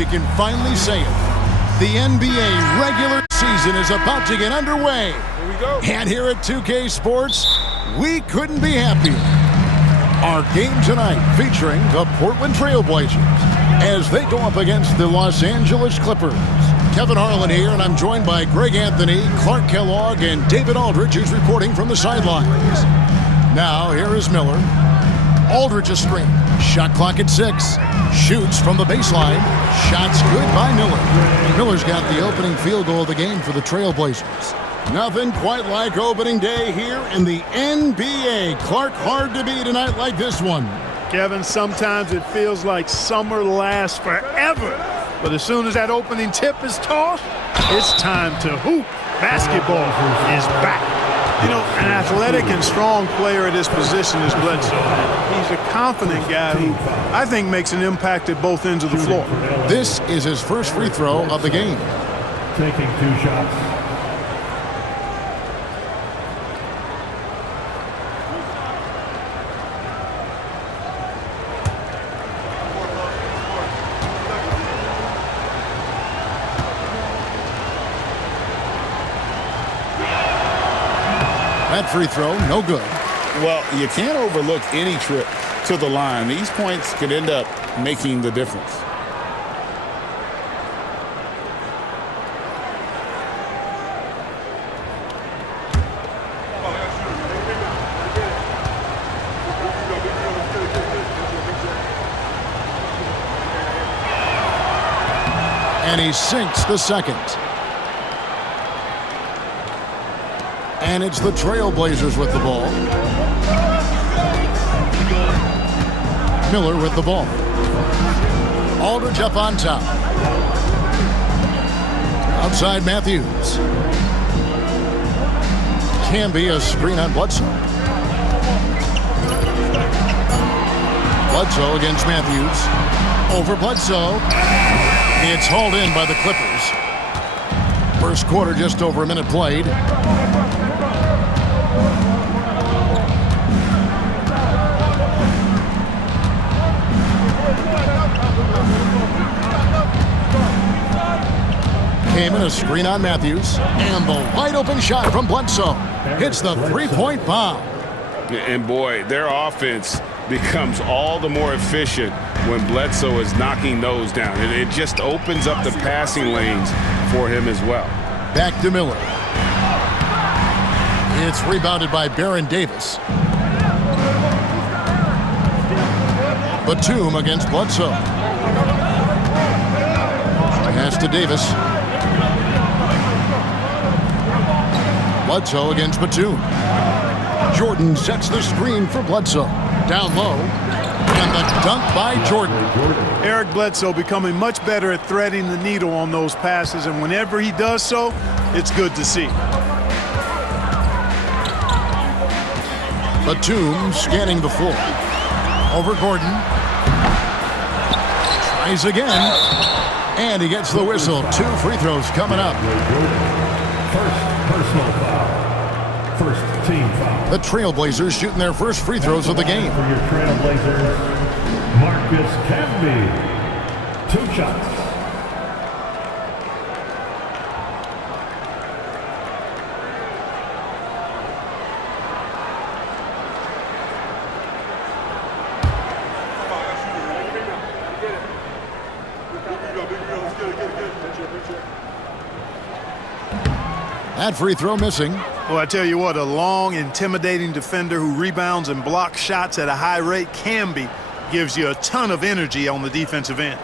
we can finally say it. The NBA regular season is about to get underway. Here we go. And here at 2K Sports, we couldn't be happier. Our game tonight featuring the Portland Trail Blazers as they go up against the Los Angeles Clippers. Kevin Harlan here, and I'm joined by Greg Anthony, Clark Kellogg, and David Aldridge, who's reporting from the sidelines. Now, here is Miller. Aldridge a screen. Shot clock at 6. Shoots from the baseline. Shots good by Miller. Miller's got the opening field goal of the game for the Trail Blazers. Nothing quite like opening day here in the NBA. Clark, hard to beat a night like this one. Kevin, sometimes it feels like summer lasts forever. But as soon as that opening tip is tossed, it's time to hoop. Basketball is back. You know, an athletic and strong player at this position is Bledsoe. He's a confident guy who I think makes an impact at both ends of the floor. This is his first free throw of the game. Taking 2 shots. That free throw, no good. Well, you can't overlook any trip to the line. These points could end up making the difference. And he sinks the second. And it's the Trailblazers with the ball. Miller with the ball. Aldridge up on top. Outside Matthews. Can be a screen on Bledsoe. Bledsoe against Matthews. Over Bledsoe. It's hauled in by the Clippers. First quarter, just over a minute played. Came in a screen on Matthews, and the wide open shot from Bledsoe hits the three-point bomb. And boy, their offense becomes all the more efficient when Bledsoe is knocking those down. It just opens up the passing lanes for him as well. Back to Miller. It's rebounded by Baron Davis. Batum against Bledsoe. Pass to Davis. Bledsoe against Batum. Jordan sets the screen for Bledsoe. Down low. And the dunk by Jordan. Eric Bledsoe becoming much better at threading the needle on those passes, and whenever he does so, it's good to see. Batum scanning the floor. Over Gordon. Tries again. And he gets the whistle. 2 free throws coming up. First personal foul. First team foul. The Trailblazers shooting their first free throws of the game. For your Trailblazers, Marcus Camby. 2 shots. That free throw missing. Well, I tell you what, a long, intimidating defender who rebounds and blocks shots at a high rate gives you a ton of energy on the defensive end.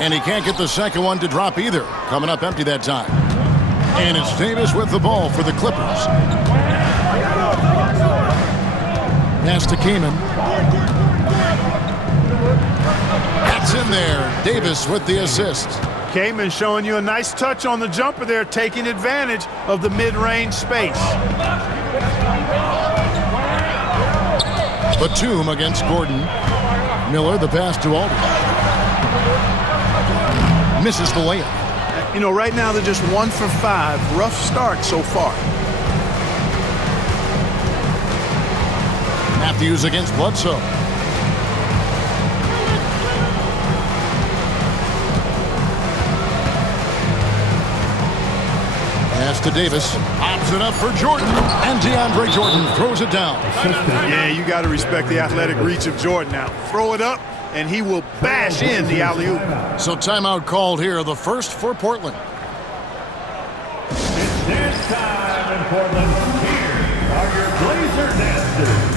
And he can't get the second one to drop either. Coming up empty that time. And it's Davis with the ball for the Clippers. Pass to Kaman. That's in there. Davis with the assist. Kaman showing you a nice touch on the jumper there, taking advantage of the mid-range space. Batum against Gordon. Miller, the pass to Aldridge. Misses the layup. You know, right now they're just 1 for 5. Rough start so far. Matthews against Bledsoe. Pass to Davis. Pops it up for Jordan. And DeAndre Jordan throws it down. Yeah, you got to respect the athletic reach of Jordan now. Throw it up, and he will bash in the alley-oop. So timeout called here, the first for Portland. It's dance time in Portland. Here are your Blazer dancers.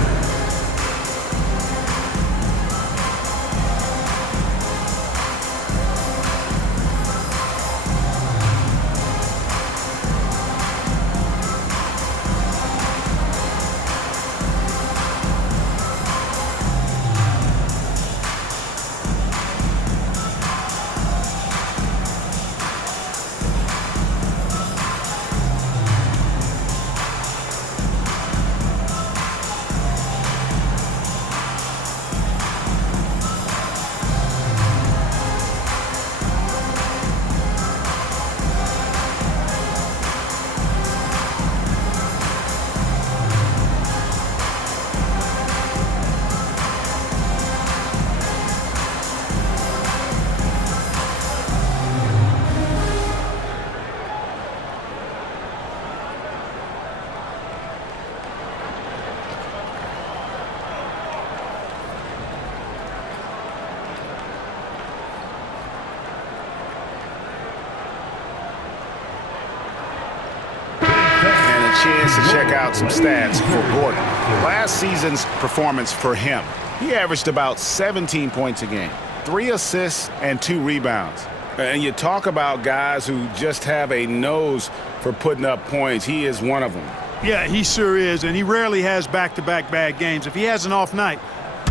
Chance to check out some stats for Gordon. Last season's performance for him, he averaged about 17 points a game, 3 assists and 2 rebounds. And you talk about guys who just have a nose for putting up points. He is one of them. Yeah, he sure is, and he rarely has back-to-back bad games. If he has an off night,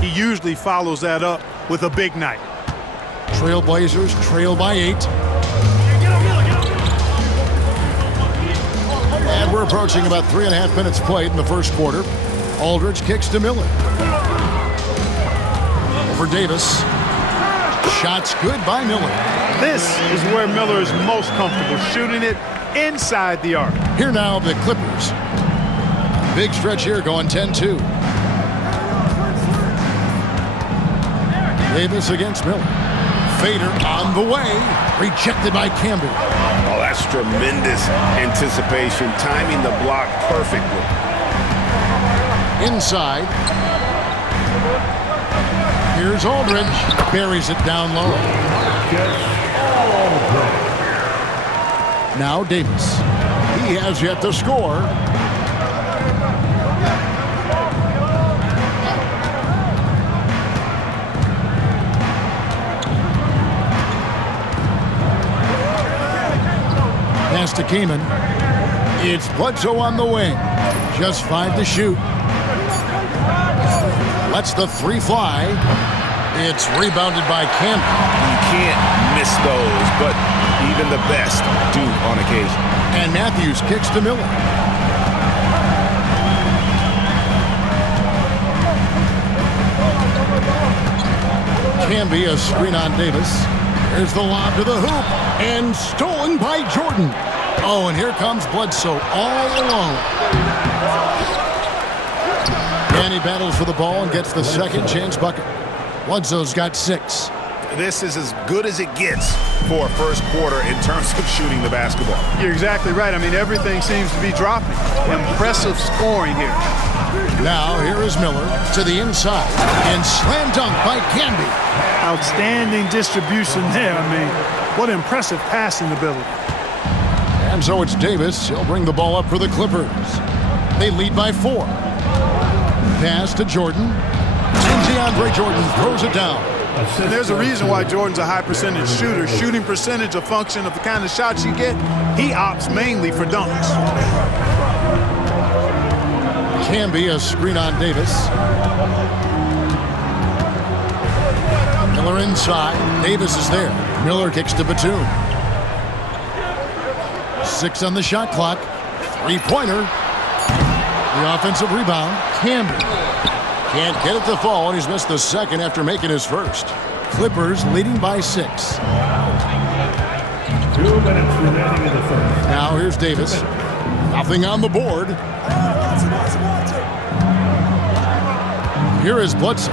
he usually follows that up with a big night. Trailblazers trail by 8. And we're approaching about 3.5 minutes played in the first quarter. Aldridge kicks to Miller. Over Davis. Shots good by Miller. This is where Miller is most comfortable, shooting it inside the arc. Here now, the Clippers. Big stretch here, going 10-2. Davis against Miller. Fader on the way. Rejected by Campbell. Oh, that's tremendous anticipation, timing the block perfectly. Inside. Here's Aldridge. Buries it down low. Now Davis. He has yet to score. Pass to Kaman. It's Bledsoe on the wing. Just 5 to shoot. Lets the 3 fly. It's rebounded by Campbell. You can't miss those, but even the best do on occasion. And Matthews kicks to Miller. Can be a screen on Davis. There's the lob to the hoop. And stolen by Jordan. Oh, and here comes Bledsoe all alone. And he battles for the ball and gets the second chance bucket. Bledsoe's got 6. This is as good as it gets for a first quarter in terms of shooting the basketball. You're exactly right. I mean, everything seems to be dropping. Impressive scoring here. Now, here is Miller to the inside. And slam dunk by Canby. Outstanding distribution there. I mean, what impressive passing ability. And so it's Davis. He'll bring the ball up for the Clippers. They lead by 4. Pass to Jordan. And DeAndre Jordan throws it down. And there's a reason why Jordan's a high percentage shooter. Shooting percentage a function of the kind of shots you get. He opts mainly for dunks. Can be a screen on Davis. Miller inside. Davis is there. Miller kicks to Batum. 6 on the shot clock. 3-pointer. The offensive rebound. Campbell. Can't get it to fall, and he's missed the second after making his first. Clippers leading by 6. To minutes remaining in the first. Now here's Davis. Nothing on the board. Here is Bledsoe.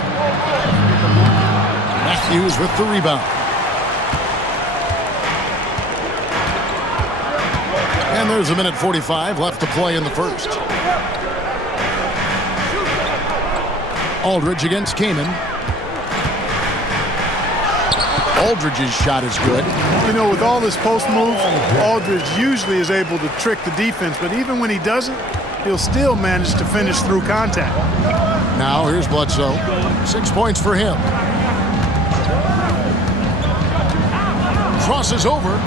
Matthews with the rebound. And there's a minute 45 left to play in the first. Aldridge against Kaman. Aldridge's shot is good. You know, with all his post moves, Aldridge usually is able to trick the defense, but even when he doesn't, he'll still manage to finish through contact. Now here's Bledsoe. 6 points for him. Crosses over.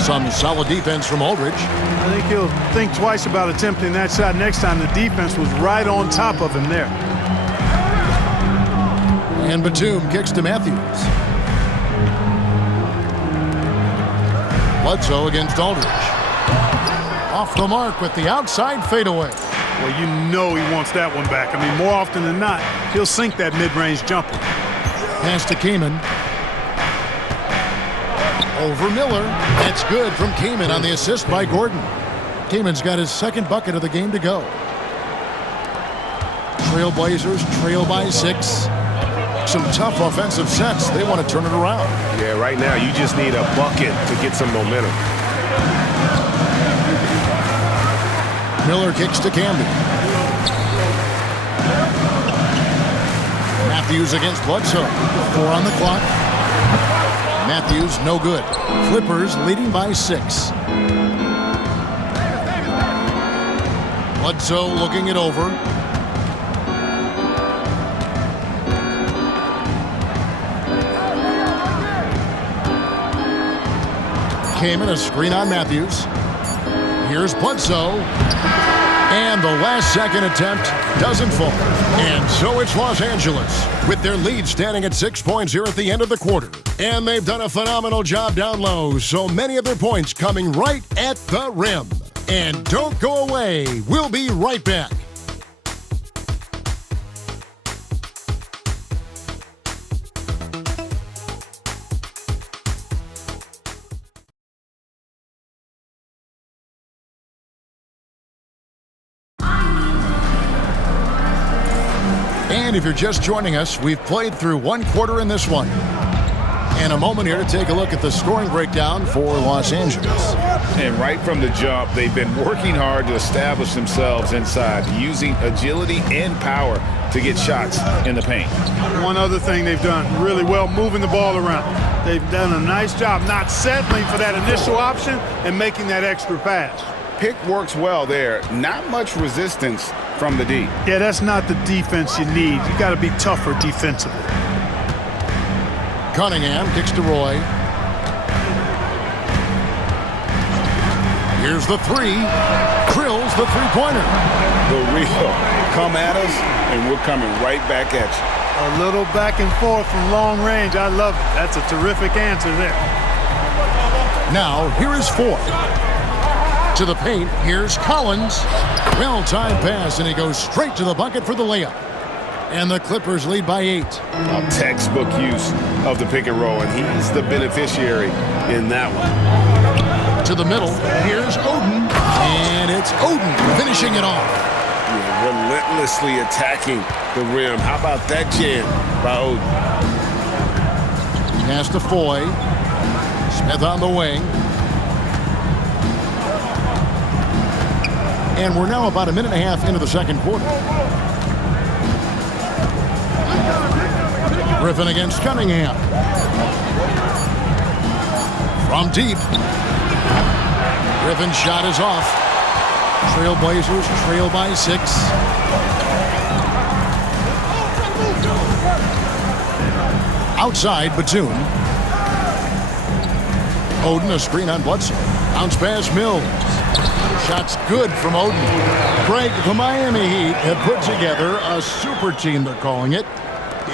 Some solid defense from Aldridge. I think he'll think twice about attempting that shot next time. The defense was right on top of him there. And Batum kicks to Matthews. Bledsoe against Aldridge. Off the mark with the outside fadeaway. Well, you know he wants that one back. I mean, more often than not, he'll sink that mid-range jumper. Pass to Kaman. Over Miller. It's good from Kaman on the assist by Gordon. Kaman's got his second bucket of the game to go. Trailblazers trail by 6. Some tough offensive sets. They want to turn it around. Yeah, right now you just need a bucket to get some momentum. Miller kicks to Camby. Matthews against Bledsoe. 4 on the clock. Matthews no good. Clippers leading by 6. Bledsoe looking it over. Kaman, a screen on Matthews. Here's Bledsoe. And the last second attempt doesn't fall. And so it's Los Angeles with their lead standing at 6 points here at the end of the quarter. And they've done a phenomenal job down low. So many of their points coming right at the rim. And don't go away. We'll be right back. And if you're just joining us, we've played through 1 quarter in this one. And a moment here to take a look at the scoring breakdown for Los Angeles. And right from the jump, they've been working hard to establish themselves inside, using agility and power to get shots in the paint. One other thing they've done really well, moving the ball around. They've done a nice job not settling for that initial option and making that extra pass. Pick works well there. Not much resistance from the D. Yeah, that's not the defense you need. You got to be tougher defensively. Cunningham kicks to Roy. Here's the 3. Drills the three-pointer. The real. Come at us, and we're coming right back at you. A little back and forth from long range. I love it. That's a terrific answer there. Now, here is 4. To the paint, here's Collins. Well-timed pass, and he goes straight to the bucket for the layup. And the Clippers lead by 8. A textbook use of the pick and roll, and he's the beneficiary in that one. To the middle, here's Oden. And it's Oden finishing it off. Yeah, relentlessly attacking the rim. How about that jam by Oden? Pass to Foy. Smith on the wing. And we're now about a minute and a half into the second quarter. Griffin against Cunningham. From deep. Griffin's shot is off. Trailblazers trail by 6. Outside, Batum. Oden, a screen on Bledsoe. Bounce pass, Mills. Shot's good from Oden. Greg, the Miami Heat have put together a super team, they're calling it.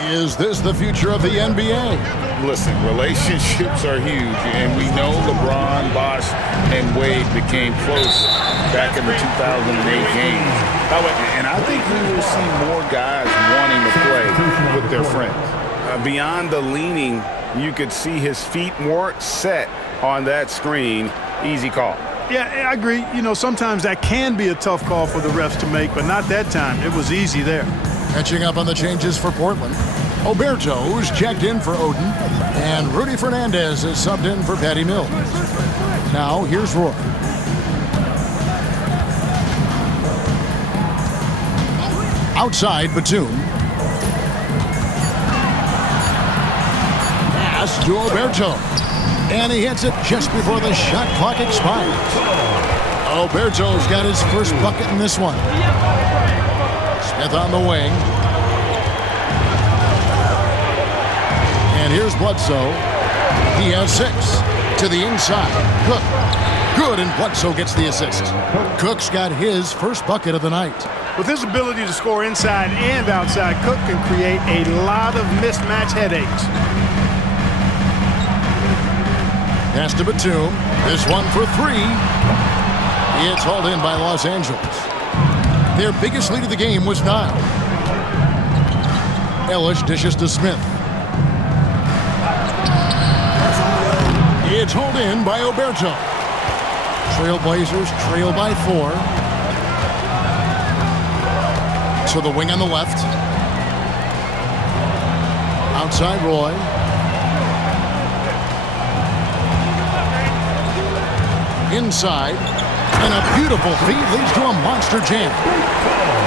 Is this the future of the NBA? Listen, relationships are huge, and we know LeBron, Bosh, and Wade became close back in the 2008 games. And I think we will see more guys wanting to play with their friends. Beyond the leaning, you could see his feet more set on that screen. Easy call. Yeah, I agree. You know, sometimes that can be a tough call for the refs to make, but not that time. It was easy there. Catching up on the changes for Portland. Oberto's checked in for Odin, and Rudy Fernandez is subbed in for Patty Mills. Now, here's Roy. Outside, Batum. Pass to Oberto. And he hits it just before the shot clock expires. Oberto's got his first bucket in this one. Smith on the wing. And here's Bledsoe. He has 6. To the inside. Cook. Good, and Bledsoe gets the assist. Cook's got his first bucket of the night. With his ability to score inside and outside, Cook can create a lot of mismatch headaches. Pass to Batum. This one for 3. It's hauled in by Los Angeles. Their biggest lead of the game was 9. Ellis dishes to Smith. It's hauled in by Oberto. Trailblazers trail by 4. To the wing on the left. Outside Roy. Inside. And a beautiful feed leads to a monster jam.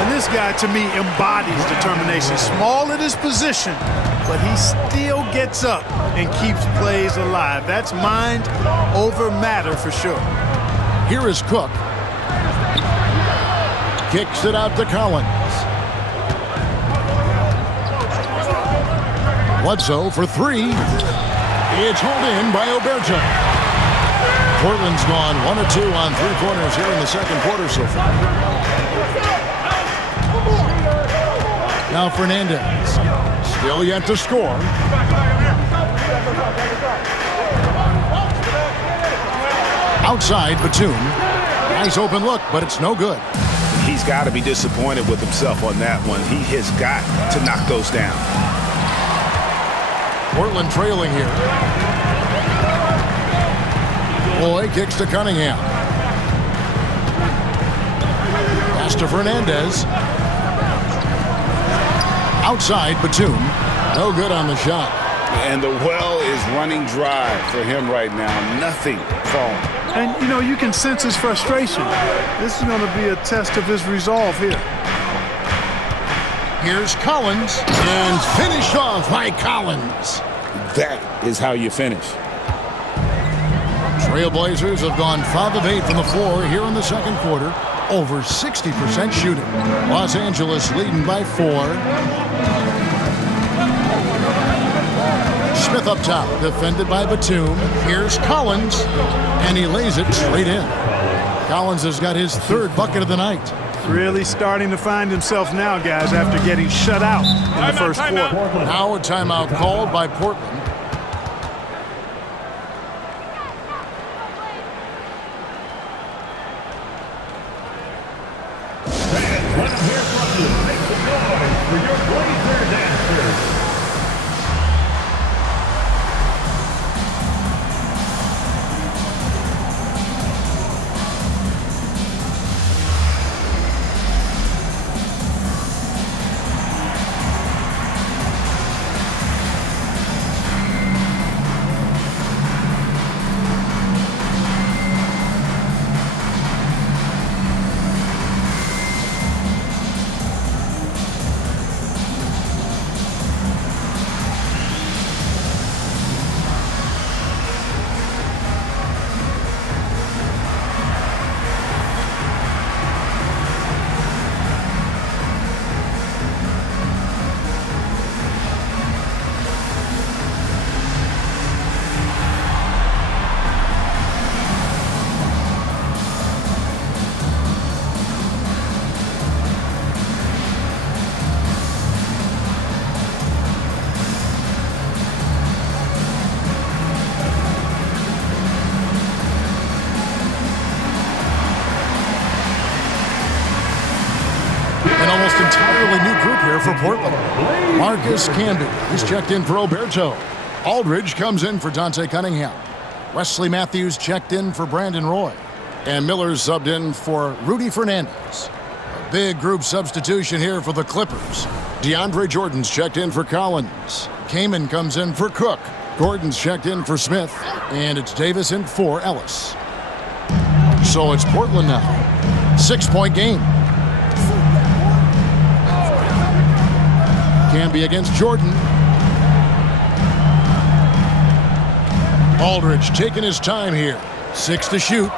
And this guy, to me, embodies determination. Small at his position, but he still gets up and keeps plays alive. That's mind over matter for sure. Here is Cook. Kicks it out to Collins. Bledsoe for 3. It's hauled in by Oberto. Portland's gone 1 of 2 on 3 corners here in the second quarter so far. Now Fernandez. Still yet to score. Outside, Batum. Nice open look, but it's no good. He's got to be disappointed with himself on that one. He has got to knock those down. Portland trailing here. Boy kicks to Cunningham. Pass to Fernandez. Outside, Batum. No good on the shot. And the well is running dry for him right now. Nothing falling. And, you know, you can sense his frustration. This is going to be a test of his resolve here. Here's Collins, and finished off by Collins. That is how you finish. Trailblazers have gone 5 of 8 from the floor here in the second quarter. Over 60% shooting. Los Angeles leading by 4. Smith up top, defended by Batum. Here's Collins, and he lays it straight in. Collins has got his 3rd bucket of the night. Really starting to find himself now, guys, after getting shut out in the first quarter. Now a timeout called by Portland. Let them hear from you. Make some noise for your Blazer dancers. almost entirely new group here for Portland. Marcus Camby, he's checked in for Oberto. Aldridge comes in for Dante Cunningham. Wesley Matthews checked in for Brandon Roy. And Miller's subbed in for Rudy Fernandez. A big group substitution here for the Clippers. DeAndre Jordan's checked in for Collins. Kaman comes in for Cook. Gordon's checked in for Smith. And it's Davis in for Ellis. So it's Portland now. 6-point game. Camby against Jordan. Aldridge taking his time here. 6 to shoot.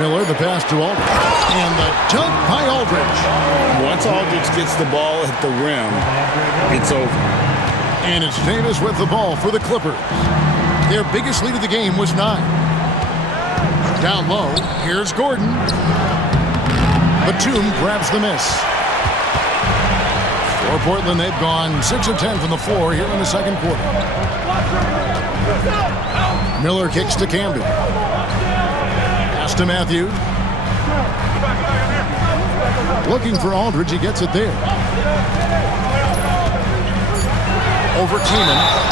Miller, the pass to Aldridge. And the dunk by Aldridge. Once Aldridge gets the ball at the rim, it's over. And it's Davis with the ball for the Clippers. Their biggest lead of the game was 9. Down low, here's Gordon. Batum grabs the miss. For Portland, they've gone 6 of 10 from the floor here in the second quarter. Miller kicks to Camby. Pass to Matthews. Looking for Aldridge, he gets it there. Over Kaman.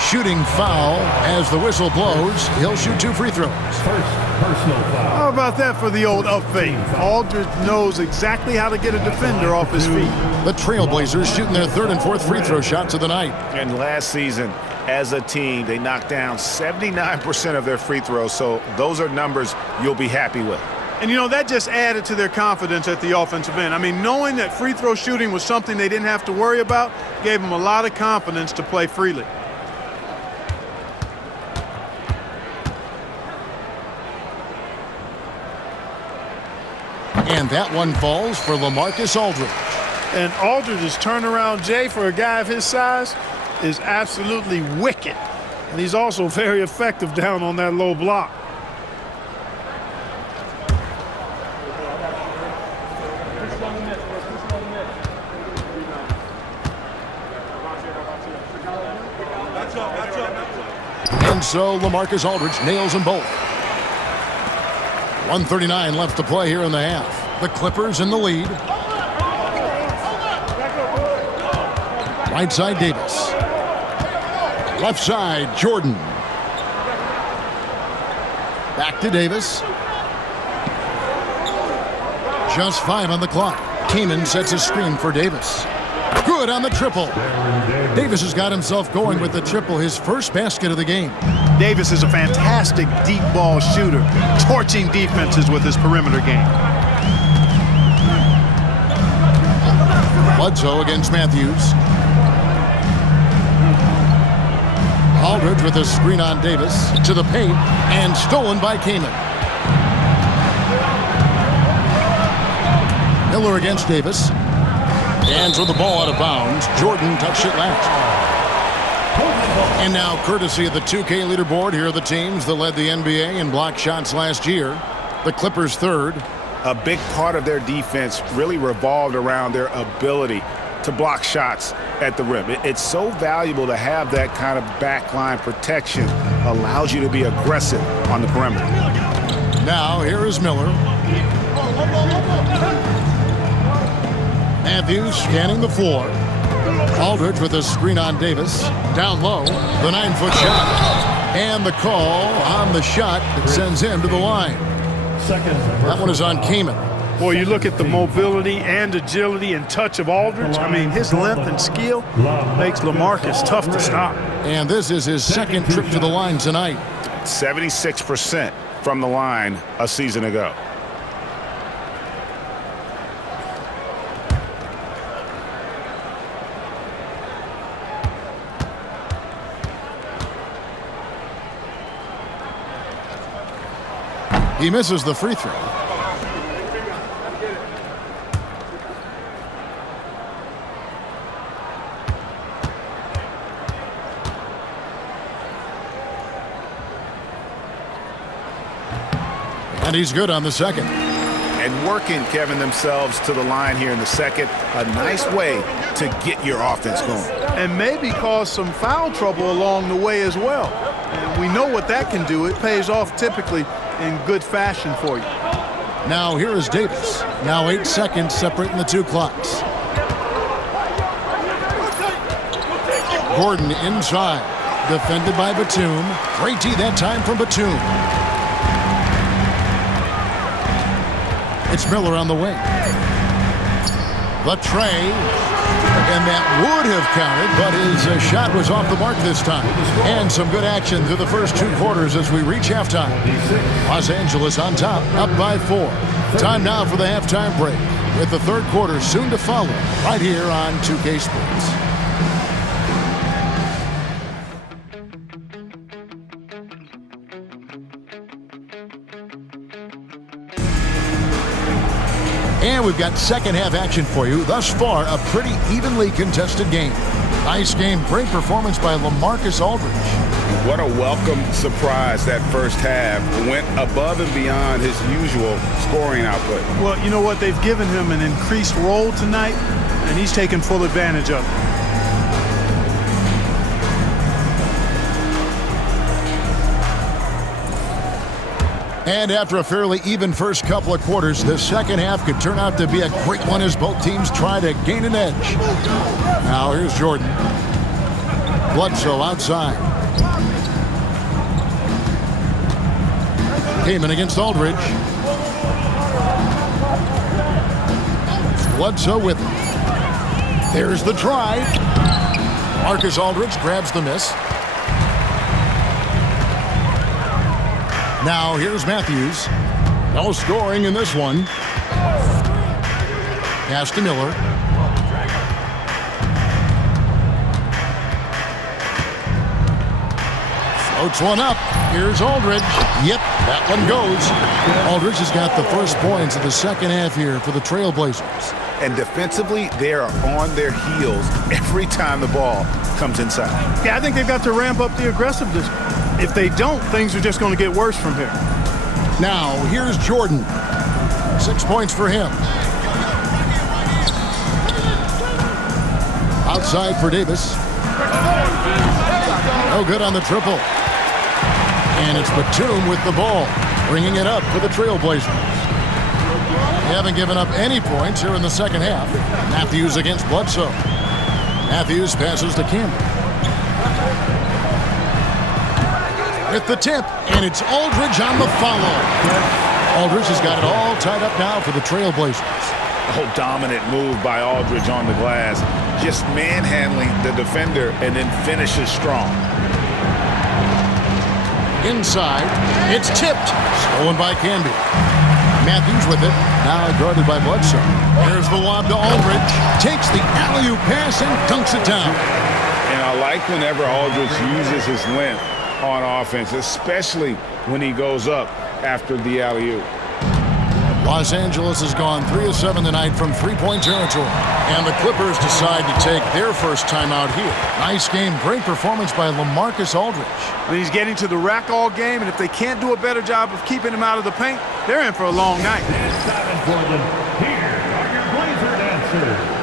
Shooting foul as the whistle blows. He'll shoot 2 free throws. Personal foul. How about that for the old up fake? Aldridge knows exactly how to get a defender off his feet. The Trailblazers shooting their 3rd and 4th free throw shots of the night. And last season, as a team, they knocked down 79% of their free throws, so those are numbers you'll be happy with. And, you know, that just added to their confidence at the offensive end. I mean, knowing that free throw shooting was something they didn't have to worry about gave them a lot of confidence to play freely. And that one falls for LaMarcus Aldridge. And Aldridge's turnaround, Jay, for a guy of his size, is absolutely wicked. And he's also very effective down on that low block. And so LaMarcus Aldridge nails them both. 1:39 left to play here in the half. The Clippers in the lead. Right side, Davis. Left side, Jordan. Back to Davis. Just 5 on the clock. Kaman sets a screen for Davis. Good on the triple. Davis has got himself going with the triple, his first basket of the game. Davis is a fantastic deep ball shooter, torching defenses with his perimeter game. Bledsoe against Matthews. Aldridge with a screen on Davis to the paint and stolen by Kaman. Miller against Davis. And throw the ball out of bounds. Jordan touched it last. And now, courtesy of the 2K leaderboard, here are the teams that led the NBA in block shots last year. The Clippers 3rd. A big part of their defense really revolved around their ability to block shots at the rim. It's so valuable to have that kind of backline protection. Allows you to be aggressive on the perimeter. Now, here is Miller. Matthews scanning the floor. Aldridge with a screen on Davis. Down low, the 9-foot shot. And the call on the shot that sends him to the line. That one is on Kaman. Boy, you look at the mobility and agility and touch of Aldridge. I mean, his length and skill makes LaMarcus tough to stop. And this is his 2nd trip to the line tonight. 76% from the line a season ago. He misses the free throw. And he's good on the second. And working, Kevin, themselves to the line here in the second. A nice way to get your offense going. And maybe cause some foul trouble along the way as well. And we know what that can do. It pays off typically in good fashion for you. Now here is Davis. Now 8 seconds separating the two clocks. Gordon inside. Defended by Batum. Great D that time from Batum. It's Miller on the wing. The tray. And that would have counted, but his shot was off the mark this time. And some good action through the first 2 quarters as we reach halftime. Los Angeles on top, up by 4. Time now for the halftime break, with the third quarter soon to follow, right here on 2K Sports. And we've got second half action for you. Thus far, a pretty evenly contested game. Nice game, great performance by LaMarcus Aldridge. What a welcome surprise that first half. Went above and beyond his usual scoring output. Well, you know what? They've given him an increased role tonight, and he's taken full advantage of it. And after a fairly even first couple of quarters, the second half could turn out to be a great one as both teams try to gain an edge. Now here's Jordan. Bledsoe outside. Kaman against Aldridge. Bledsoe with him. There's the drive. Marcus Aldridge grabs the miss. Now here's Matthews. No scoring in this one. Pass to Miller. Floats one up. Here's Aldridge. Yep, that one goes. Aldridge has got the first points of the second half here for the Trailblazers. And defensively, they are on their heels every time the ball comes inside. Yeah, I think they've got to ramp up the aggressiveness. If they don't, things are just going to get worse from here. Now, here's Jordan. 6 points for him. Outside for Davis. No good on the triple. And it's Batum with the ball, bringing it up for the Trailblazers. They haven't given up any points here in the second half. Matthews against Bledsoe. Matthews passes to Campbell. With the tip, and it's Aldridge on the follow. Aldridge has got it all tied up now for the Trailblazers. Oh, dominant move by Aldridge on the glass. Just manhandling the defender and then finishes strong. Inside, it's tipped. Stolen by Canby. Matthews with it. Now guarded by Bledsoe. Here's the lob to Aldridge. Takes the alley-oop pass and dunks it down. And I like whenever Aldridge uses his length on offense, especially when he goes up after the alley-oop. Los Angeles has gone 3 of 7 tonight from three-point territory. And the Clippers decide to take their first time out here. Nice game, great performance by LaMarcus Aldridge. I mean, he's getting to the rack all game, and if they can't do a better job of keeping him out of the paint, they're in for a long night. It's time for them. Here are your Blazer dancers.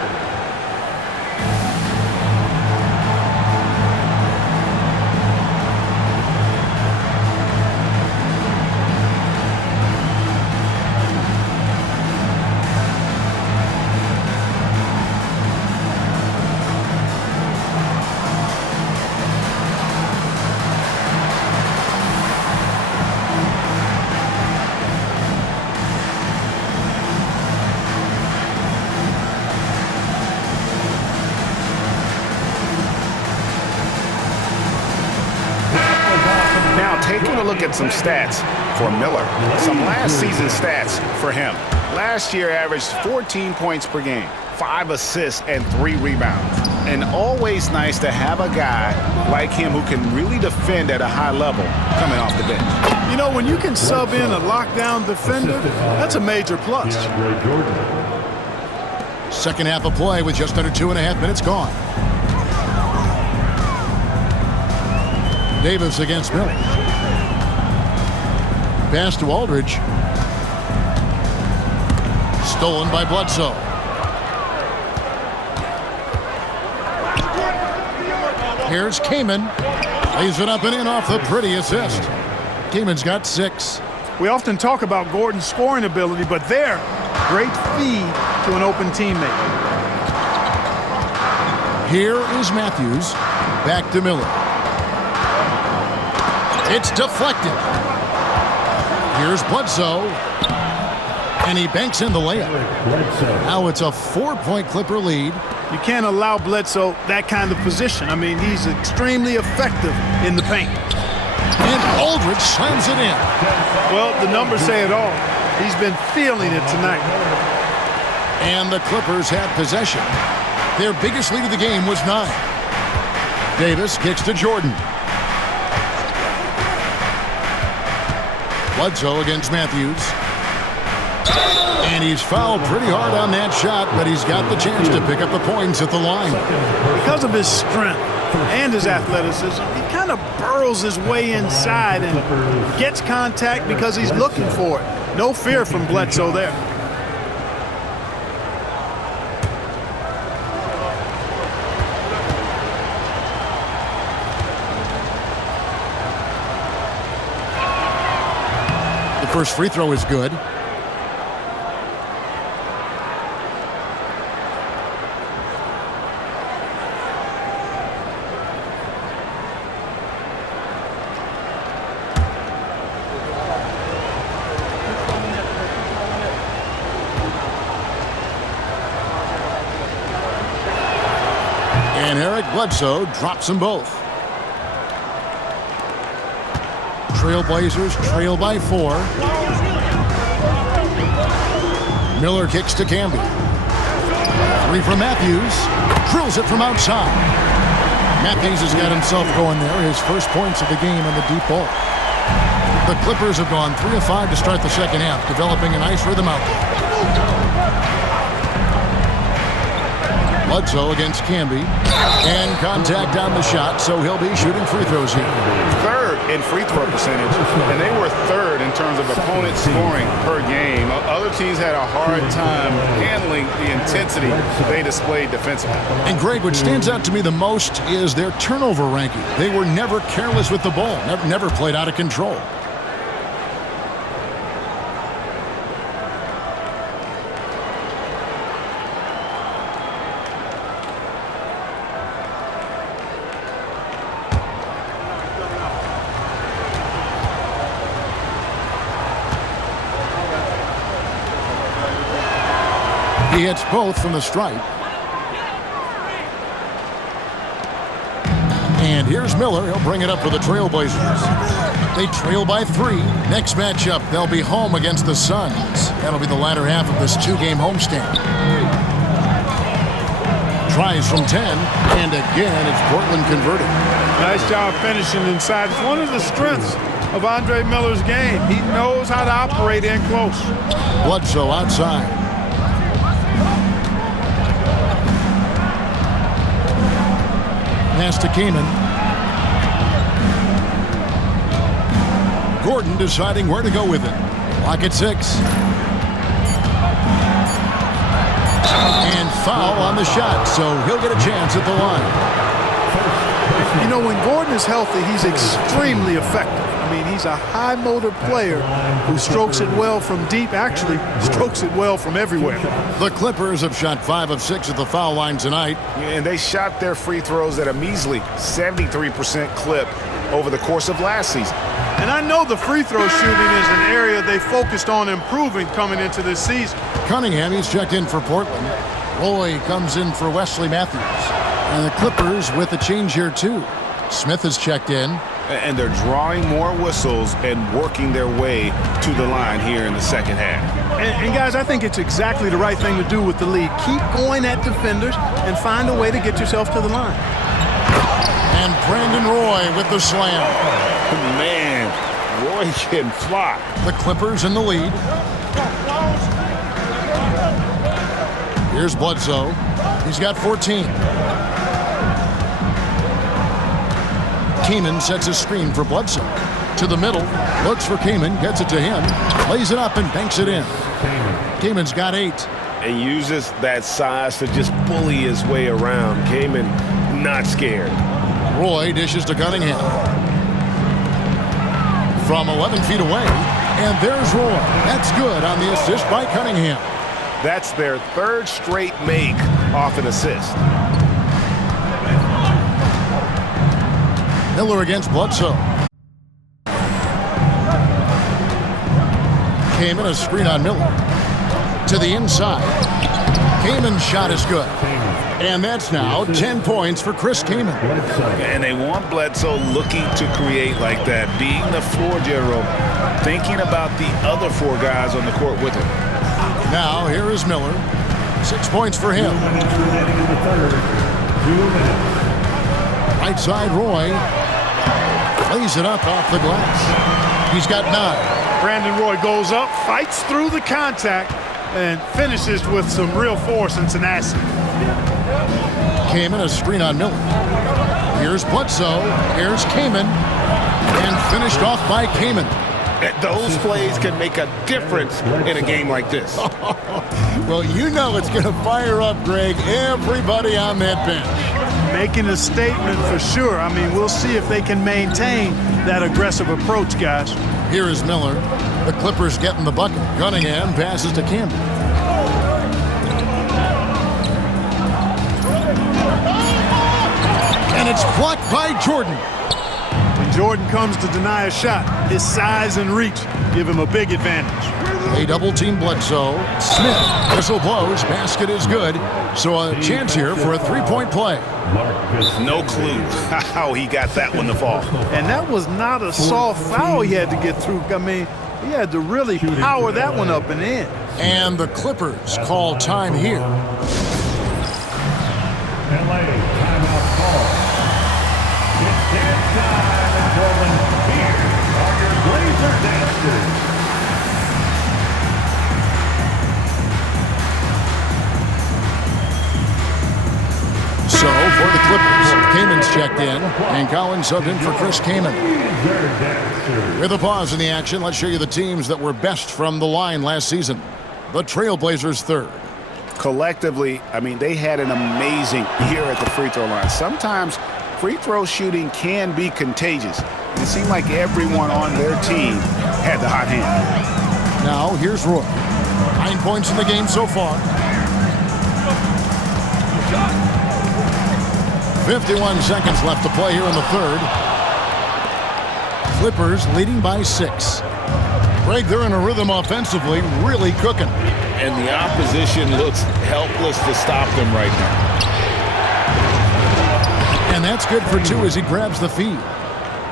Taking a look at some stats for Miller. Some last season stats for him. Last year averaged 14 points per game, 5 assists, and 3 rebounds. And always nice to have a guy like him who can really defend at a high level coming off the bench. You know, when you can sub in a lockdown defender, that's a major plus. Second half of play with just under 2.5 minutes gone. Davis against Miller. Pass to Aldridge. Stolen by Bledsoe. Here's Kaman. Lays it up and in off the pretty assist. Kaman's got 6. We often talk about Gordon's scoring ability, but there, great feed to an open teammate. Here is Matthews. Back to Miller. It's deflected. Here's Bledsoe. And he banks in the layup. Now it's a 4-point Clipper lead. You can't allow Bledsoe that kind of position. I mean, he's extremely effective in the paint. And Aldridge slams it in. Well, the numbers say it all. He's been feeling it tonight. And the Clippers have possession. Their biggest lead of the game was 9. Davis kicks to Jordan. Bledsoe against Matthews. And he's fouled pretty hard on that shot, but he's got the chance to pick up the points at the line. Because of his strength and his athleticism, he kind of burrows his way inside and gets contact because he's looking for it. No fear from Bledsoe there. The first free throw is good. And Eric Bledsoe drops them both. Trailblazers trail by 4. Miller kicks to Camby. 3 from Matthews. Drills it from outside. Matthews has got himself going there. His first points of the game on the deep ball. The Clippers have gone 3 of 5 to start the second half, developing a nice rhythm out there. Bledsoe against Camby. And contact on the shot, so he'll be shooting free throws here. 3rd in free throw percentage, and they were 3rd in terms of opponent scoring per game. Other teams had a hard time handling the intensity they displayed defensively. And Greg, what stands out to me the most is their turnover ranking. They were never careless with the ball, never played out of control. He hits both from the stripe. And here's Miller. He'll bring it up for the Trailblazers. They trail by 3. Next matchup, they'll be home against the Suns. That'll be the latter half of this 2-game homestand. Tries from 10, and again, it's Portland converted. Nice job finishing inside. It's one of the strengths of Andre Miller's game. He knows how to operate in close. Bledsoe outside. Pass to Kaman. Gordon deciding where to go with it. Lock at 6. And foul on the shot, so he'll get a chance at the line. You know, when Gordon is healthy, he's extremely effective. I mean, he's a high-motor player who strokes it well from deep, actually strokes it well from everywhere. The Clippers have shot 5 of 6 at the foul line tonight. And they shot their free throws at a measly 73% clip over the course of last season. And I know the free throw shooting is an area they focused on improving coming into this season. Cunningham, he's checked in for Portland. Roy comes in for Wesley Matthews. And the Clippers with a change here, too. Smith has checked in. And they're drawing more whistles and working their way to the line here in the second half. And guys, I think it's exactly the right thing to do with the lead. Keep going at defenders and find a way to get yourself to the line. And Brandon Roy with the slam. Man, Roy can fly. The Clippers in the lead. Here's Bledsoe. He's got 14. Kaman sets a screen for Bledsoe. To the middle, looks for Kaman, gets it to him, lays it up and banks it in. Kaman's got 8. And uses that size to just bully his way around. Kaman not scared. Roy dishes to Cunningham. From 11 feet away, And there's Roy. That's good on the assist by Cunningham. That's their third straight make off an assist. Miller against Bledsoe. Kaman, a screen on Miller. To the inside. Kaman's shot is good. And that's now 10 points for Chris Kaman. And they want Bledsoe looking to create like that, being the floor general, thinking about the other 4 guys on the court with him. Now, here is Miller. 6 points for him. Right side, Roy. Lays it up off the glass. He's got 9. Brandon Roy goes up, fights through the contact, and finishes with some real force and tenacity. Kaman, a screen on Miller. Here's Bledsoe. Here's Kaman. And finished off by Kaman. Those plays can make a difference in a game like this. Well, you know it's going to fire up, Greg, everybody on that bench. Making a statement for sure. I mean, we'll see if they can maintain that aggressive approach, guys. Here is Miller. The Clippers getting the bucket. Cunningham passes to Campbell. And it's blocked by Jordan. When Jordan comes to deny a shot, his size and reach give him a big advantage. They double-team Bledsoe. Smith, whistle blows, basket is good. So a chance here for a three-point play. No clue how he got that one to fall. And that was not a soft foul he had to get through. I mean, he had to really power that one up and in. And the Clippers call time here. LA timeout call. It's dance time in Portland. Here are your Blazer dancers. So for the Clippers, Kaman's checked in, and Collins subbed in for Chris Kaman. With a pause in the action, let's show you the teams that were best from the line last season. The Trailblazers third. Collectively, I mean, they had an amazing year at the free throw line. Sometimes free throw shooting can be contagious. It seemed like everyone on their team had the hot hand. Now here's Roy. 9 points in the game so far. 51 seconds left to play here in the third. Clippers leading by 6. Greg, they're in a rhythm offensively, really cooking. And the opposition looks helpless to stop them right now. And that's good for 2 as he grabs the feed.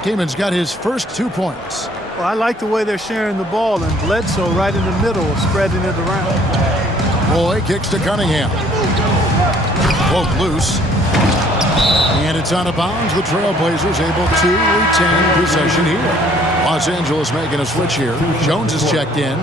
Kaman's got his first 2 points. Well, I like the way they're sharing the ball, and Bledsoe right in the middle, spreading it around. Roy kicks to Cunningham. Poke loose. And it's out of bounds. The Trailblazers able to retain possession here. Los Angeles making a switch here. Jones is checked in.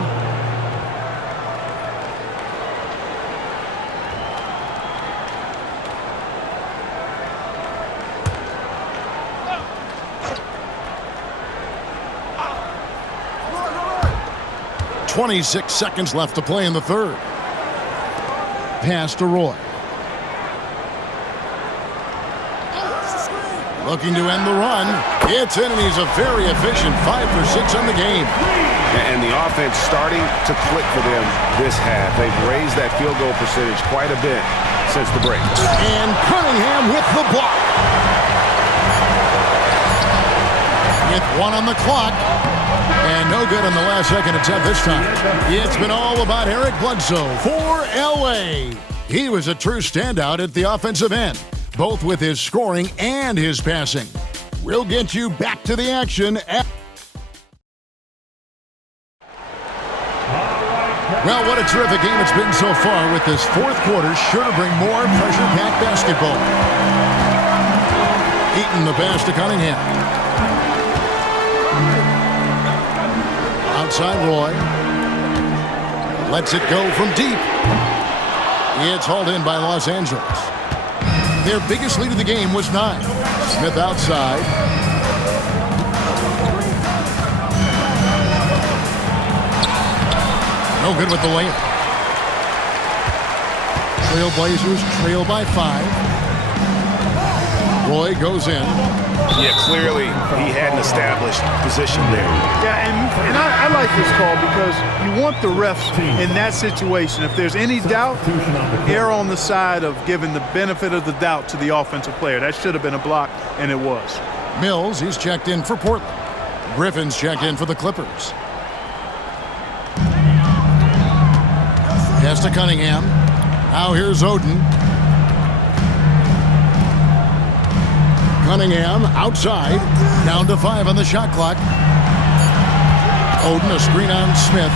.26 seconds left to play in the third. Pass to Roy. Looking to end the run. It's in, and he's a very efficient 5 for 6 on the game. And the offense starting to click for them this half. They've raised that field goal percentage quite a bit since the break. And Cunningham with the block. With 1 on the clock. And no good on the last second attempt this time. It's been all about Eric Bledsoe for LA. He was a true standout at the offensive end, both with his scoring and his passing. We'll get you back to the action. Well, what a terrific game it's been so far, with this fourth quarter sure to bring more pressure-packed basketball. Eaton the pass to Cunningham. Outside Roy. Lets it go from deep. It's hauled in by Los Angeles. Their biggest lead of the game was 9. Smith outside. No good with the layup. Trailblazers trail by 5. Roy goes in. Yeah, clearly he had an established position there. Yeah, and I like this call because you want the refs in that situation. If there's any doubt, err on the side of giving the benefit of the doubt to the offensive player. That should have been a block, and it was. Mills, he's checked in for Portland. Griffin's checked in for the Clippers. Pass to Cunningham. Now here's Oden. Cunningham outside. Down to 5 on the shot clock. Oden, a screen on Smith.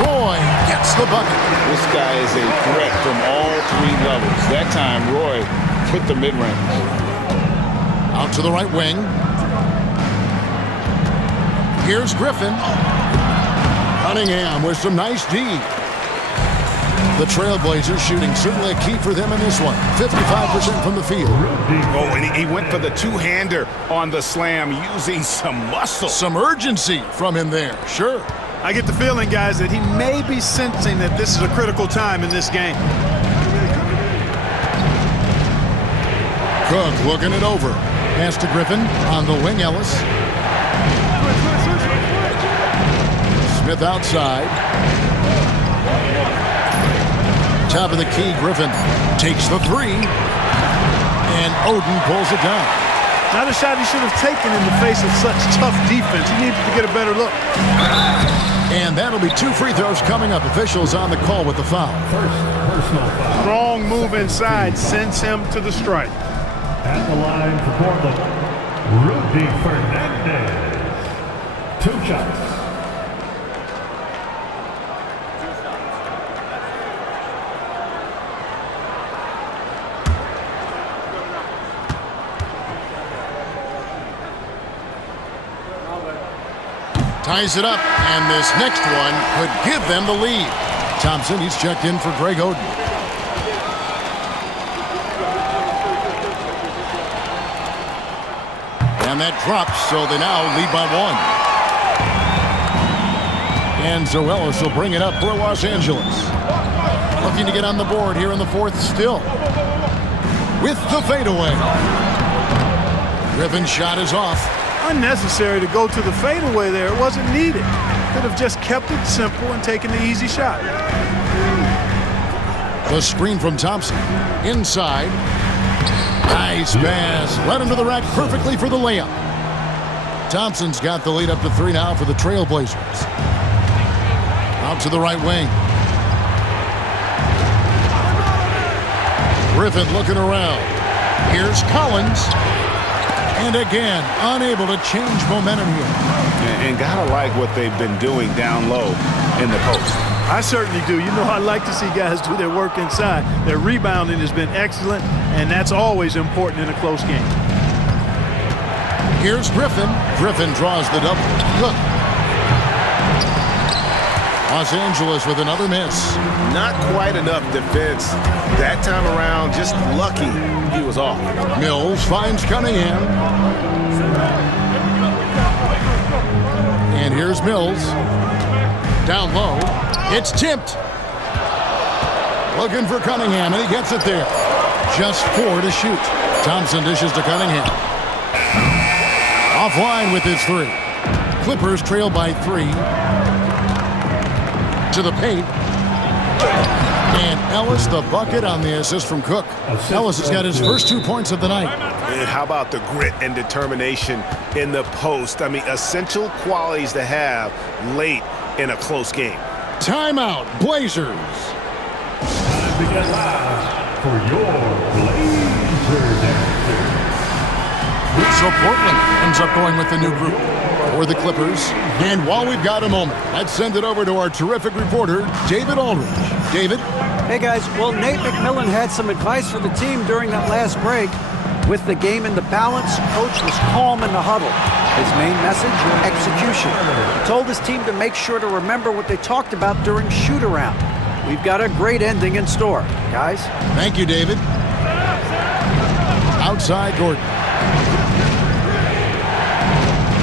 Roy gets the bucket. This guy is a threat from all 3 levels. That time, Roy put the mid-range. Out to the right wing. Here's Griffin. Cunningham with some nice D. The Trailblazers shooting certainly a key for them in this one. 55% from the field. Oh, and he went for the two-hander on the slam using some muscle. Some urgency from him there, sure. I get the feeling, guys, that he may be sensing that this is a critical time in this game. Cook looking it over. Pass to Griffin on the wing, Ellis. Smith outside. Top of the key, Griffin takes the 3. And Oden pulls it down. Not a shot he should have taken in the face of such tough defense. He needed to get a better look. And that'll be 2 free throws coming up. Officials on the call with the foul. Personal foul. Strong move inside sends him to the stripe. At the line for Portland, Rudy Fernandez. 2 shots. Ties it up, and this next one could give them the lead. Thompson, he's checked in for Greg Oden. And that drops, so they now lead by 1. And Zoelis will bring it up for Los Angeles. Looking to get on the board here in the 4th still. With the fadeaway. Griffin's shot is off. Unnecessary to go to the fadeaway there. It wasn't needed. Could have just kept it simple and taken the easy shot. The screen from Thompson. Inside. Nice pass. Right into the rack perfectly for the layup. Thompson's got the lead up to 3 now for the Trailblazers. Out to the right wing. Griffin looking around. Here's Collins. And again, unable to change momentum here. And gotta like what they've been doing down low in the post. I certainly do. You know, I like to see guys do their work inside. Their rebounding has been excellent, and that's always important in a close game. Here's Griffin. Griffin draws the double. Look. Los Angeles with another miss. Not quite enough defense that time around. Just lucky he was off. Mills finds Cunningham. And here's Mills. Down low. It's tipped. Looking for Cunningham, and he gets it there. Just 4 to shoot. Thompson dishes to Cunningham. Offline with his 3. Clippers trail by 3. To the paint. And Ellis the bucket on the assist from Cook. Ellis has got his first 2 points of the night. And how about the grit and determination in the post? I mean, essential qualities to have late in a close game. Timeout, Blazers. Time to get live for your Blazers answer. So Portland ends up going with the new group for the Clippers. And while we've got a moment, let's send it over to our terrific reporter, David Aldridge. David? Hey, guys. Well, Nate McMillan had some advice for the team during that last break. With the game in the balance, coach was calm in the huddle. His main message, execution. He told his team to make sure to remember what they talked about during shoot-around. We've got a great ending in store, guys. Thank you, David. Outside, Gordon.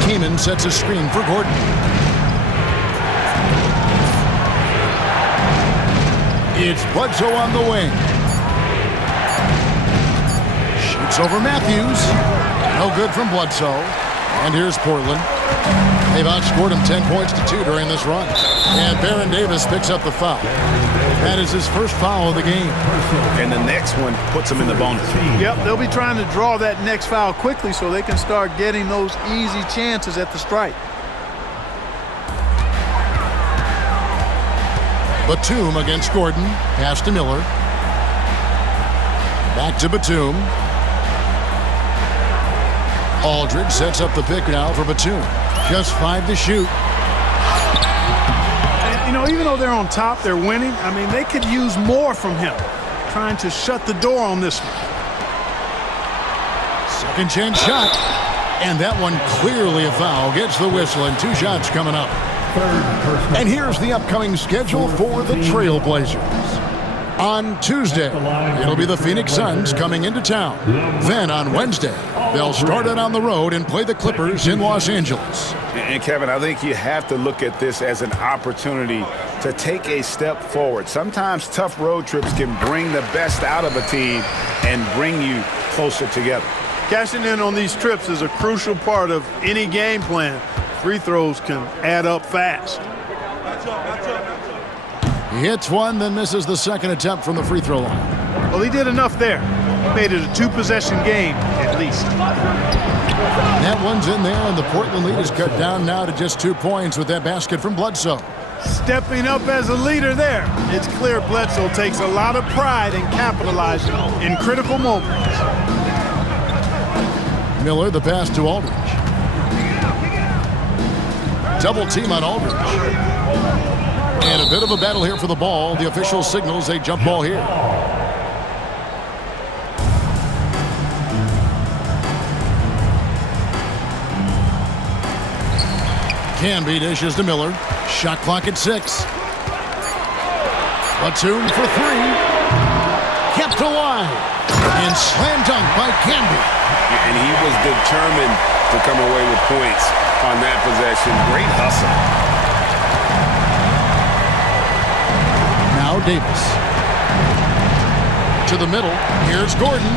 Kaman sets a screen for Gordon. It's Bledsoe on the wing. Shoots over Matthews. No good from Bledsoe. And here's Portland. They've outscored him 10 points to 2 during this run. And Baron Davis picks up the foul. That is his first foul of the game. And the next one puts him in the bonus. Yep, they'll be trying to draw that next foul quickly so they can start getting those easy chances at the stripe. Batum against Gordon. Pass to Miller. Back to Batum. Aldridge sets up the pick now for Batum. Just 5 to shoot. And, you know, even though they're on top, they're winning. I mean, they could use more from him. Trying to shut the door on this one. Second chance shot. And that one clearly a foul. Gets the whistle and 2 shots coming up. And here's the upcoming schedule for the Trailblazers. On Tuesday, it'll be the Phoenix Suns coming into town. Then on Wednesday, they'll start it on the road and play the Clippers in Los Angeles. And Kevin, I think you have to look at this as an opportunity to take a step forward. Sometimes tough road trips can bring the best out of a team and bring you closer together. Cashing in on these trips is a crucial part of any game plan. Free throws can add up fast. He hits one, then misses the second attempt from the free throw line. Well, he did enough there. Made it a 2-possession game, at least. That one's in there, and the Portland lead is cut down now to just 2 points with that basket from Bledsoe. Stepping up as a leader there. It's clear Bledsoe takes a lot of pride in capitalizing in critical moments. Miller, the pass to Aldridge. Double team on Aldridge. And a bit of a battle here for the ball. The official signals a jump ball here. Canby dishes to Miller. Shot clock at 6. Batum for 3. Kept alive. And slam dunk by Canby. And he was determined to come away with points on that possession. Great hustle. Now Davis. To the middle. Here's Gordon.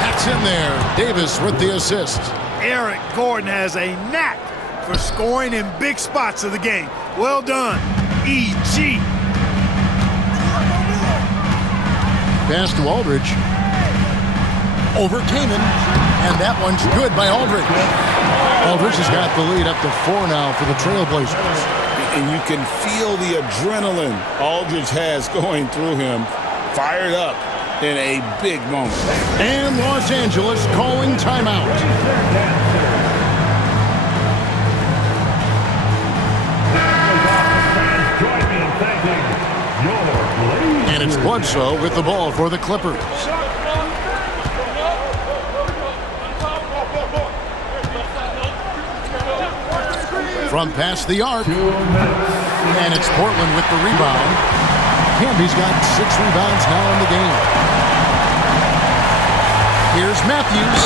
That's in there. Davis with the assist. Eric Gordon has a knack for scoring in big spots of the game. Well done, E.G. Pass to Aldridge. Over Kanan. And that one's good by Aldridge. Aldridge has got the lead up to 4 now for the Trailblazers. And you can feel the adrenaline Aldridge has going through him. Fired up in a big moment. And Los Angeles calling timeout. And it's Bledsoe with the ball for the Clippers. From past the arc. And it's Portland with the rebound. Canby's got 6 rebounds now in the game. Here's Matthews.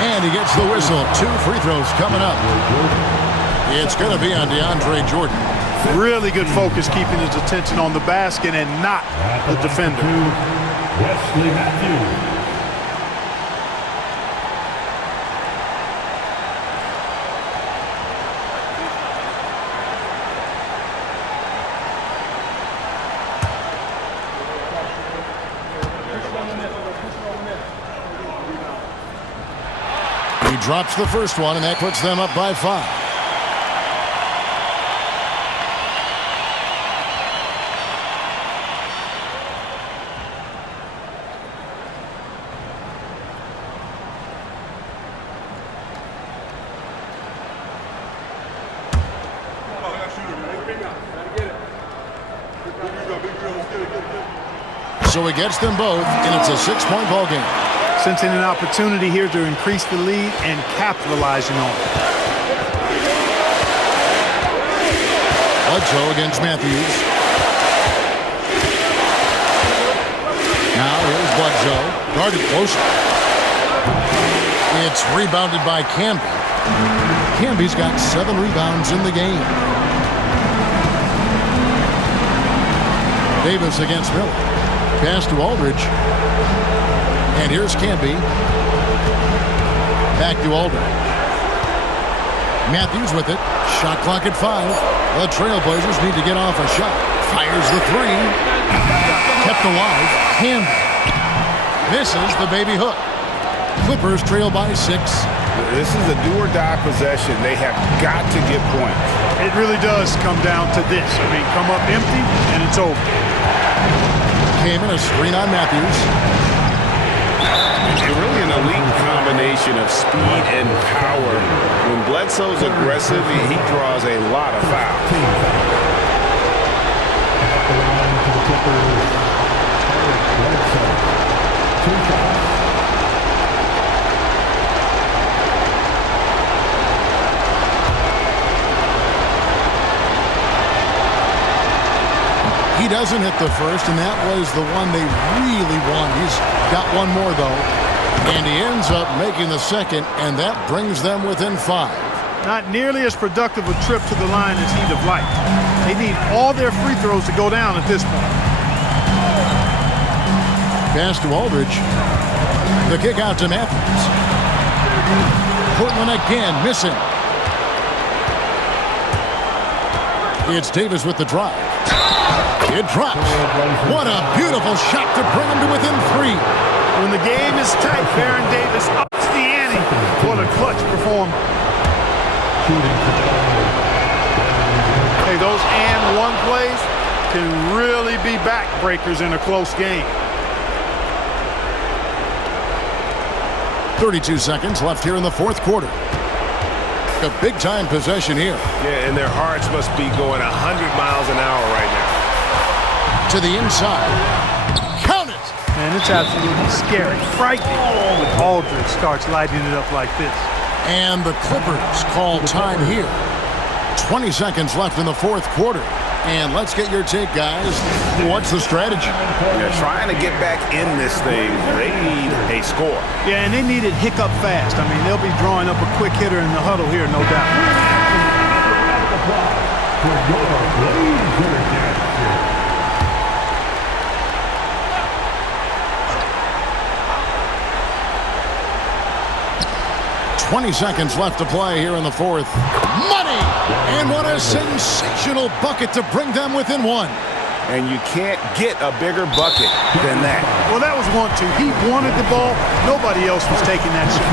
And he gets the whistle. 2 free throws coming up. It's going to be on DeAndre Jordan. Really good focus, keeping his attention on the basket and not the defender. Wesley Matthews. He drops the first one, and that puts them up by 5. So he gets them both, and it's a 6-point ball game. Sensing an opportunity here to increase the lead and capitalizing on it. Bledsoe against Matthews. Now here's Bledsoe. Guarded close. It's rebounded by Canby. Canby's got 7 rebounds in the game. Davis against Miller. Pass to Aldridge. And here's Canby. Back to Aldridge. Matthews with it. Shot clock at 5. The Trailblazers need to get off a shot. Fires the 3. Kept alive. Hand. Misses the baby hook. Clippers trail by 6. This is a do-or-die possession. They have got to get points. It really does come down to this. I mean, come up empty, and it's over. Came in a screen on Matthews. It's really an elite combination of speed and power. When Bledsoe's aggressive, he draws a lot of fouls. The line for the Clippers, Bledsoe. 2 shots. He doesn't hit the first, and that was the one they really want. He's got one more, though. And he ends up making the second, and that brings them within 5. Not nearly as productive a trip to the line as he'd have liked. They need all their free throws to go down at this point. Pass to Aldridge. The kick out to Matthews. Portland again missing. It's Davis with the drive. It drops. What a beautiful shot to bring him to within 3. When the game is tight, Baron Davis ups the ante. What a clutch performance. Hey, those and one plays can really be backbreakers in a close game. 32 seconds left here in the fourth quarter. A big-time possession here. Yeah, and their hearts must be going 100 miles an hour right now. To the inside. Count it! Man, it's absolutely scary, frightening when Aldridge starts lighting it up like this. And the Clippers call time here. 20 seconds left in the fourth quarter. And let's get your take, guys. What's the strategy? They're trying to get back in this thing. They need a score. Yeah, and they need it hiccup fast. I mean, they'll be drawing up a quick hitter in the huddle here, no doubt. 20 seconds left to play here in the fourth. Money! And what a sensational bucket to bring them within 1. And you can't get a bigger bucket than that. Well, that was 1-2. He wanted the ball. Nobody else was taking that shot.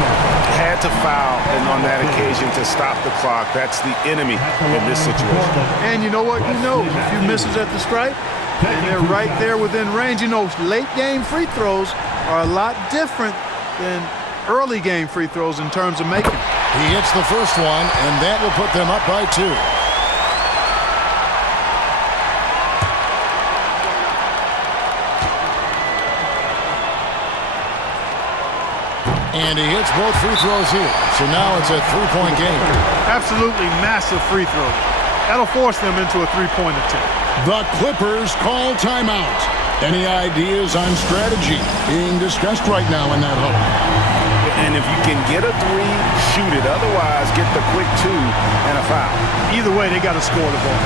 Had to foul, and on that occasion to stop the clock. That's the enemy in this situation. And you know what? He knows a few misses at the stripe, and they're right there within range. You know, late game free throws are a lot different than early game free throws in terms of making. He hits the first one, and that will put them up by 2. And he hits both free throws here. So now it's a 3-point game. Absolutely massive free throws. That'll force them into a 3-point attempt. The Clippers call timeout. Any ideas on strategy being discussed right now in that huddle? And if you can get a 3, shoot it. Otherwise, get the quick 2 and a foul. Either way, they got to score the ball.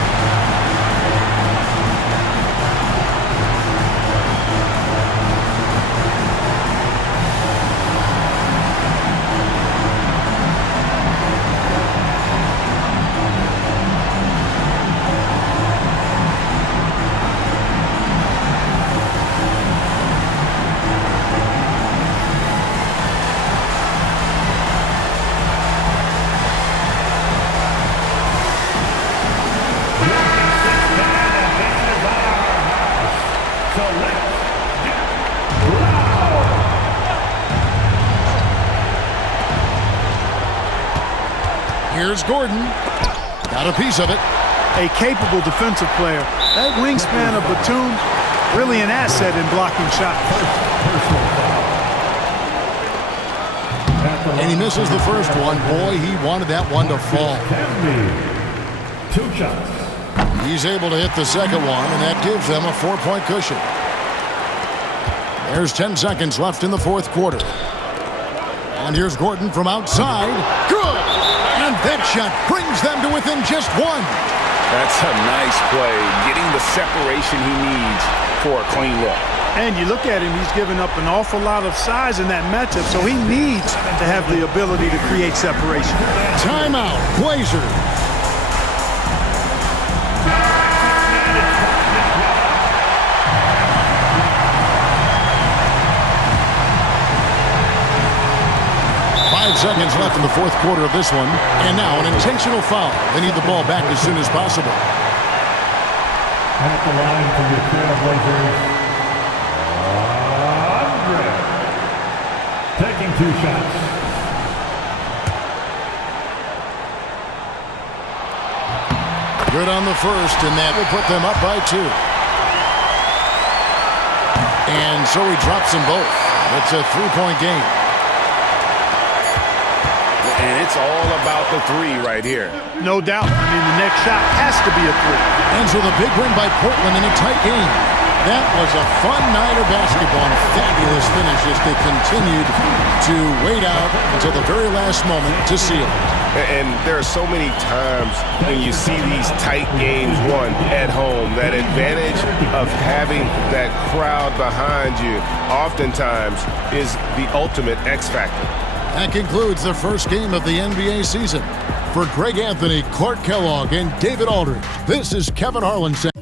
Here's Gordon. Got a piece of it. A capable defensive player. That wingspan of Batum, really an asset in blocking shots. And he misses the first one. Boy, he wanted that one to fall. 2 shots. He's able to hit the second one, and that gives them a 4-point cushion. There's 10 seconds left in the fourth quarter. And here's Gordon from outside. Good! And that shot brings them to within just 1. That's a nice play, getting the separation he needs for a clean look. And you look at him, he's given up an awful lot of size in that matchup, so he needs to have the ability to create separation. Timeout, Blazers. Seconds left in the fourth quarter of this one. And now an intentional foul. They need the ball back as soon as possible. And at the line for your Trailblazers, Andre. Taking 2 shots. Good on the first, and that will put them up by 2. And so he drops them both. It's a 3-point game. And it's all about the 3 right here. No doubt. I mean, the next shot has to be a 3. Ends with a big win by Portland in a tight game. That was a fun night of basketball and a fabulous finish as they continued to wait out until the very last moment to seal it. And there are so many times when you see these tight games won at home, that advantage of having that crowd behind you oftentimes is the ultimate X factor. That concludes the first game of the NBA season. For Greg Anthony, Clark Kellogg, and David Aldridge, this is Kevin Harlan saying